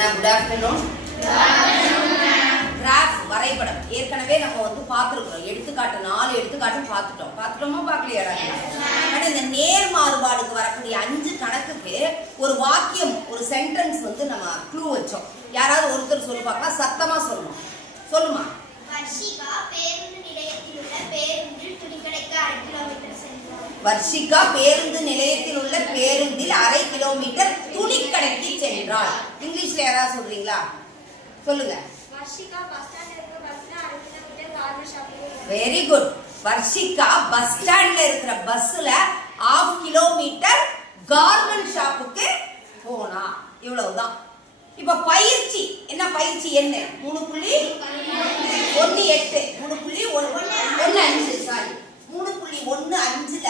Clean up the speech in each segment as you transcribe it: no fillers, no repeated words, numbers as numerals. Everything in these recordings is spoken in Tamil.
Good afternoon. Graph வரைபடம் ஏற்கனவே நம்ம வந்து பார்த்திருக்கோம். எடுத்துக்காட்டு 4 எடுத்துக்காட்டு பார்த்துட்டோம். பார்த்துட்டோமா பார்க்கலையாடா? ஆனா இந்த நேர் மாறுபாடுக்கு வரக்கூடிய 5 கணக்குக்கு ஒரு வாக்கியம் ஒரு சென்டென்ஸ் வந்து நம்ம க்ளூ வச்சோம். யாராவது ஒருத்தர் சொல்லி பார்க்கலாம், சத்தமா சொல்லணும். சொல்லுமா. வர்ஷிகா பேருந்து நிலையத்தில் உள்ள பேருந்தில் துணிக்கடைக்கு 1/2 கிலோமீட்டர் சென்றார். வர்ஷிகா பேருந்து நிலையத்தில் உள்ள பேருந்தில் 1/2 கிலோமீட்டர் துணிக்கடைக்கு சென்றார். இங்கிலீஷ்ல யாராவது சொல்றீங்களா? சொல்லுங்க. வர்ஷிகா பஸ் ஸ்டாண்ட்ல இருக்கிற பஸ்ல 1/2 கிலோமீட்டர் கார்மெண்ட் ஷாப்புக்கு. Very good. வர்ஷிகா பஸ் ஸ்டாண்ட்ல இருக்கிற பஸ்ல 1/2 கிலோமீட்டர் கார்மெண்ட் ஷாப்புக்கு போனா. இவ்வளவுதான். இப்ப பயிற்சி என்ன? பயிற்சி என்ன? 3.18 3.15 சாரி 3.15ல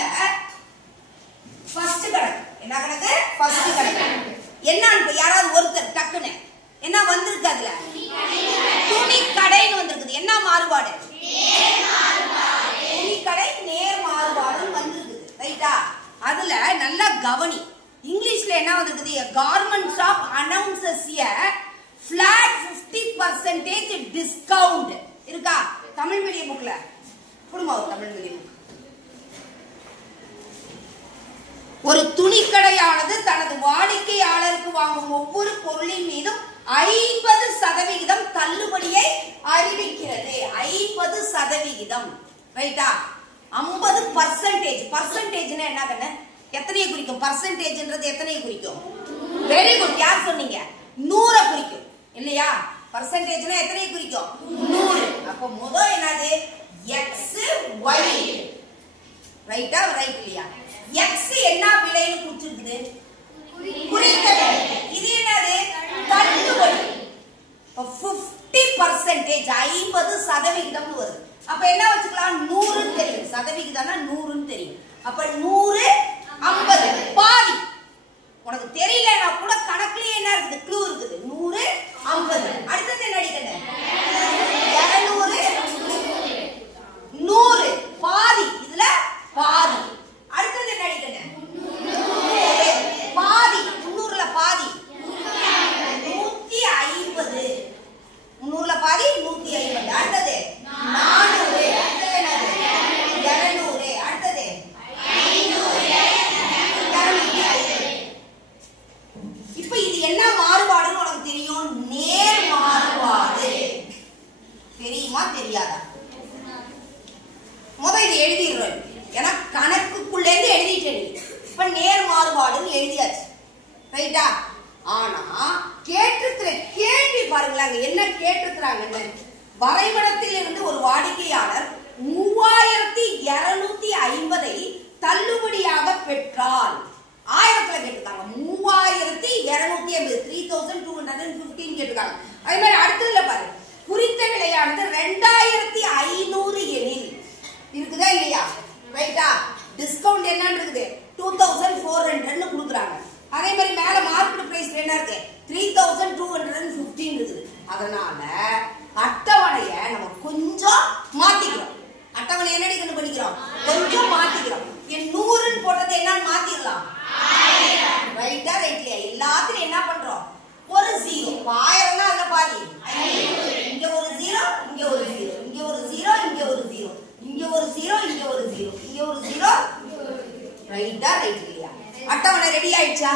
ஃபர்ஸ்ட் கணக்கு. என்ன கணக்கு? ஃபர்ஸ்ட் கணக்கு. என்னன்னு யாராவது ஒருத்தர் டக்குன்னு என்ன வந்திருக்கு? அதுல துணி கடைன்னு வந்திருக்குது. என்ன மாறுபாடு? துணி கடை நேர் மாறுபாடுன்னு வந்திருக்குது. ரைட்டா? அதுல நல்லா கவனி. இங்கிலீஷ்ல என்ன வந்திருக்குது? A garment shop announces a flat 50% discount. இருக்கா? தமிழ் மீடியம் புக்ல புடுமா தமிழ் மீடியம் புக். ஒரு துணிக்கடையானது தனது வாடிக்கையாளருக்கு வாங்கும் ஒவ்வொரு பொருளின் மீதும் 50% தள்ளுபடியை அறிவிக்கிறது. 50%. ரைட்டா? 50%. பர்சன்டேஜ்னா என்ன கண்ணு? எத்தனையை குறிக்கும்? பர்சன்டேஜ்ன்றது எத்தனையை குறிக்கும்? Very good. யார் சொன்னீங்க? 100 குறிக்கும் இல்லையா? பர்சன்டேஜ்னா எத்தனையை குறிக்கும்? 100. அப்ப முதல் என்னது? x y. ரைட்டா? ரைட் இல்லையா? x என்ன விலைன்னு குறிச்சிருக்குது? குறித்த விலை. இது என்னது? தள்ளுபடி. 50% 50% வருது. அப்ப என்ன வச்சுக்கலாம்? 100 தெரியும். சதவிகிதம்னா 100 தெரியும். அப்ப 100 50 பாதி. உனக்கு தெரியலனா கூட கணக்குலயே என்ன இருக்குது? க்ளூ இருக்குது. 100 50. அடுத்து என்ன அடிக்கணும்? 200 100 பாதி. இதுல பாதி. அடுத்து என்ன அடிக்கணும்? பாதி. 300ல பாதி 150. 300ல பாதி 150. அடுத்து 400. அடுத்து என்னது? 200. அடுத்து 500. இப்ப இது என்ன மாறுபாடுன்னு உனக்கு தெரியும்? நேர் மாறுபாடு. தெரியுமா தெரியாதா? முதல்ல இது எழுதிடுறோம். ஏன்னா கணக்குக்குள்ள இருந்து எழுதிட்டேன். இப்ப நேர் மாறுபாடுன்னு எழுதியாச்சு. ரைட்டா? ஆனா கேட்டிருக்கிற கேள்வி பாருங்களேன். என்ன கேட்டிருக்கிறாங்கன்னு. வரைபடத்தில் இருந்து ஒரு வாடிக்கையாளர் 3250 தள்ளுபடியாக பெற்றால் 1000ல கேட்டிருக்காங்க. 3250 3215 கேட்டிருக்காங்க. அதே மாதிரி அடுத்ததுல பாரு. குறித்த விலையானது 2500 எனில் இருக்குதா இல்லையா? ரைட்டா? டிஸ்கவுண்ட் என்னன்னு இருக்குது? 2400 கொடுக்குறாங்க. அதே மாதிரி மேல மார்க்கெட் பிரைஸ் என்ன இருக்கு? 3215 இருக்குது. அதனால அட்டவணைய நம்ம கொஞ்சம் மாத்திக்கிறோம். அட்டவணை என்னடி கண்டு பண்ணிக்கிறோம்? கொஞ்சம் மாத்திக்கிறோம். 100ன்னு போட்டது என்னன்னு மாத்திரலாம். 1000. ரைட்டா? ரைட்லையா? எல்லாத்துலயும் என்ன பண்றோம்? ஒரு 0. 1000னா அதுல பாதி 500. இங்க ஒரு 0, இங்க ஒரு 0, இங்க ஒரு 0, இங்க ஒரு 0, இங்க ஒரு 0, இங்க ஒரு 0, இங்க ஒரு 0. ரைட்டா? ரைட் இல்லையா? அட்டவணை ரெடி ஆயிடுச்சா?